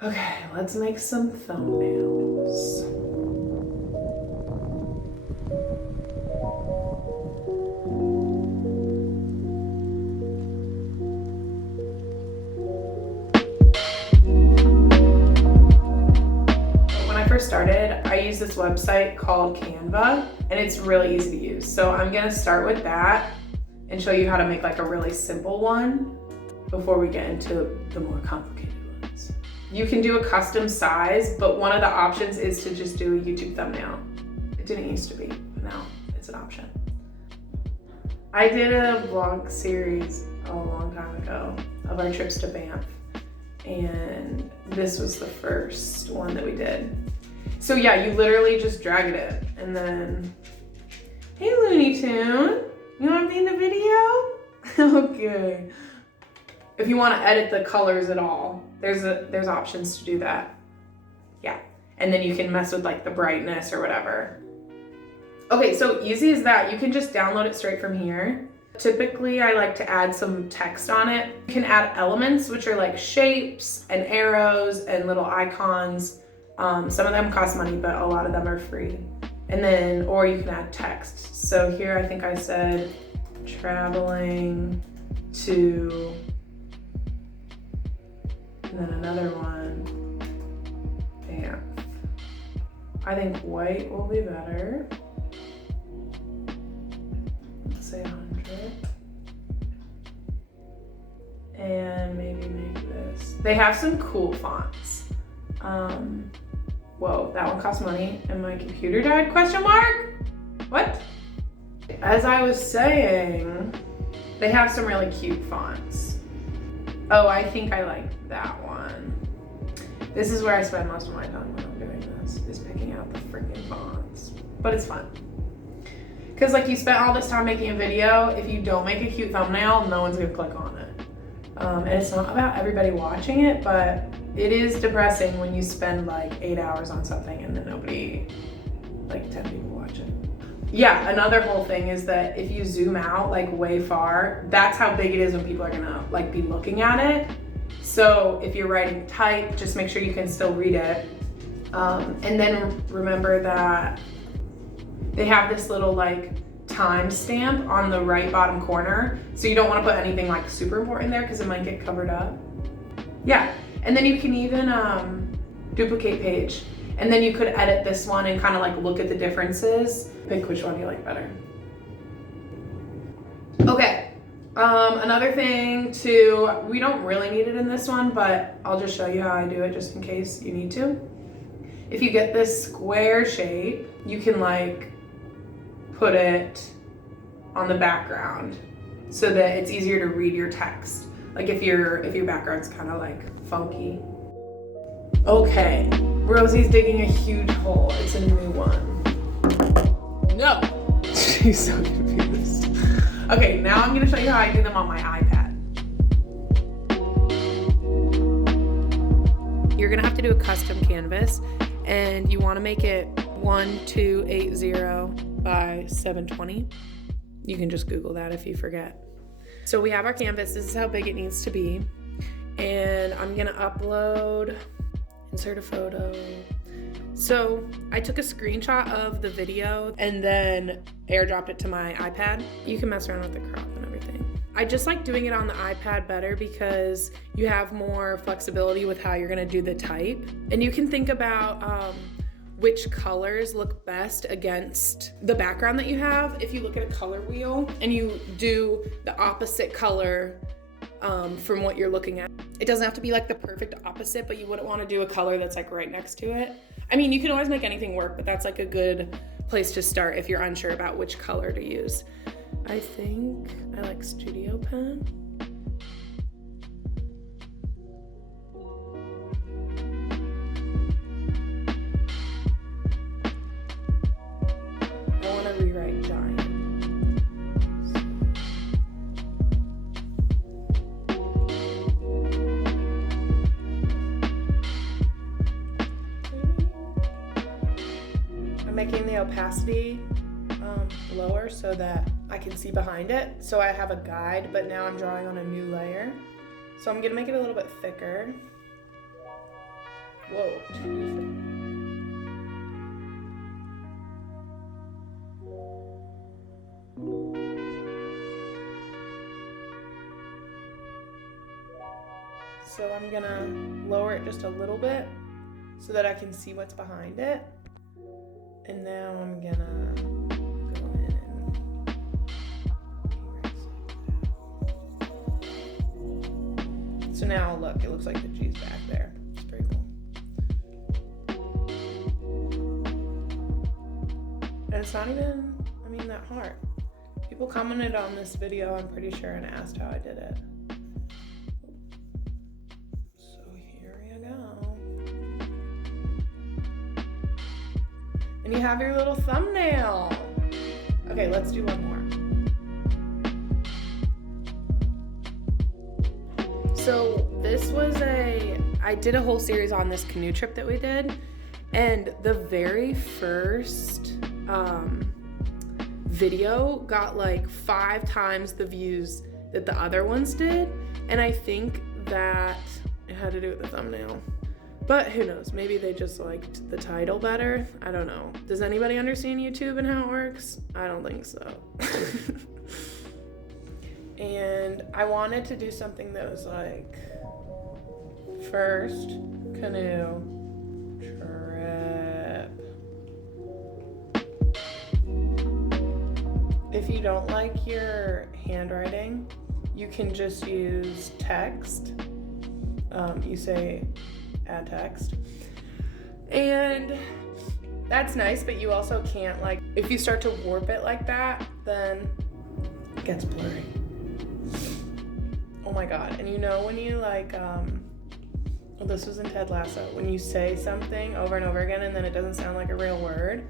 Okay, let's make some thumbnails. When I first started, I used this website called Canva, and it's really easy to use. So I'm gonna start with that and show you how to make like a really simple one before we get into the more complicated ones. You can do a custom size, but one of the options is to just do a YouTube thumbnail. It didn't used to be, but now it's an option. I did a vlog series a long time ago of our trips to Banff, and this was the first one that we did. So yeah, you literally just drag it in, and then, hey Looney Tune, you wanna be in the video? Okay. If you wanna edit the colors at all, there's options to do that. Yeah, and then you can mess with like the brightness or whatever. Okay, so easy as that. You can just download it straight from here. Typically, I like to add some text on it. You can add elements, which are like shapes and arrows and little icons. Some of them cost money, but a lot of them are free. And then, or you can add text. So here I think I said traveling to, and then another one, Banff. I think white will be better. Let's say 100. And maybe make this. They have some cool fonts. Whoa, that one costs money and my computer died, question mark? What? As I was saying, they have some really cute fonts. Oh, I think I like that one. This is where I spend most of my time when I'm doing this, is picking out the freaking fonts. But it's fun. Because like you spent all this time making a video, if you don't make a cute thumbnail, no one's gonna click on it. And it's not about everybody watching it, but it is depressing when you spend like 8 hours on something and then nobody, like 10 people watch it. Yeah, another whole thing is that if you zoom out like way far, that's how big it is when people are gonna like be looking at it. So if you're writing type, just make sure you can still read it. And then remember that they have this little like time stamp on the right bottom corner. So you don't wanna put anything like super important there because it might get covered up. Yeah, and then you can even duplicate page. And then you could edit this one and kind of like look at the differences. Pick which one you like better. Okay, another thing too, we don't really need it in this one, but I'll just show you how I do it just in case you need to. If you get this square shape, you can like put it on the background so that it's easier to read your text. Like if your background's kind of like funky. Okay, Rosie's digging a huge hole. It's a new one. No! She's so confused. Okay, now I'm gonna show you how I do them on my iPad. You're gonna have to do a custom canvas, and you wanna make it 1280 by 720. You can just Google that if you forget. So we have our canvas. This is how big it needs to be. And I'm gonna upload, insert a photo. So I took a screenshot of the video and then airdropped it to my iPad. You can mess around with the crop and everything. I just like doing it on the iPad better because you have more flexibility with how you're gonna do the type. And you can think about which colors look best against the background that you have. If you look at a color wheel and you do the opposite color from what you're looking at. It doesn't have to be like the perfect opposite, but you wouldn't want to do a color that's like right next to it. I mean, you can always make anything work, but that's like a good place to start if you're unsure about which color to use. I think I like Studio Pen. I want to rewrite giant. Making the opacity lower so that I can see behind it. So I have a guide, but now I'm drawing on a new layer. So I'm gonna make it a little bit thicker. Whoa. So I'm gonna lower it just a little bit so that I can see what's behind it. And now I'm gonna go in and so now look, it looks like the G's back there. It's pretty cool. And it's not even, that hard. People commented on this video, I'm pretty sure, and asked how I did it. So here you go. And you have your little thumbnail. Okay, let's do one more. So this was I did a whole series on this canoe trip that we did, and the very first video got like 5 times the views that the other ones did, and I think that it had to do with the thumbnail. But who knows, maybe they just liked the title better. I don't know. Does anybody understand YouTube and how it works? I don't think so. And I wanted to do something that was like, first canoe trip. If you don't like your handwriting, you can just use text. You say add text. And that's nice, but you also can't, like, if you start to warp it like that, then it gets blurry. Oh my God. And you know when you like, well, this was in Ted Lasso, when you say something over and over again and then it doesn't sound like a real word.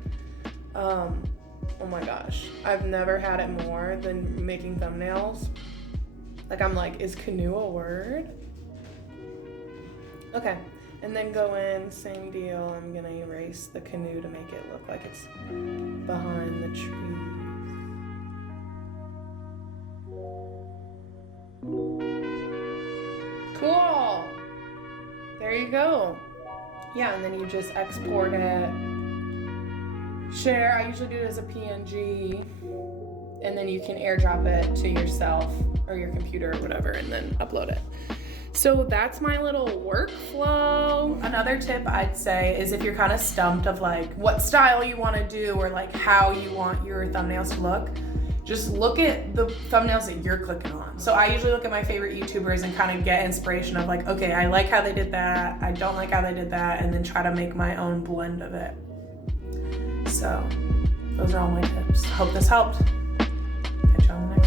Oh my gosh. I've never had it more than making thumbnails. Like, I'm like, is canoe a word? Okay. And then go in, same deal. I'm gonna erase the canoe to make it look like it's behind the tree. Cool. There you go. Yeah, and then you just export it. Share. I usually do it as a PNG. And then you can airdrop it to yourself or your computer or whatever and then upload it. So that's my little workflow. Another tip I'd say is if you're kind of stumped of like what style you want to do or like how you want your thumbnails to look, just look at the thumbnails that you're clicking on. So I usually look at my favorite YouTubers and kind of get inspiration of like, okay, I like how they did that, I don't like how they did that, and then try to make my own blend of it. So those are all my tips. Hope this helped. Catch you on the next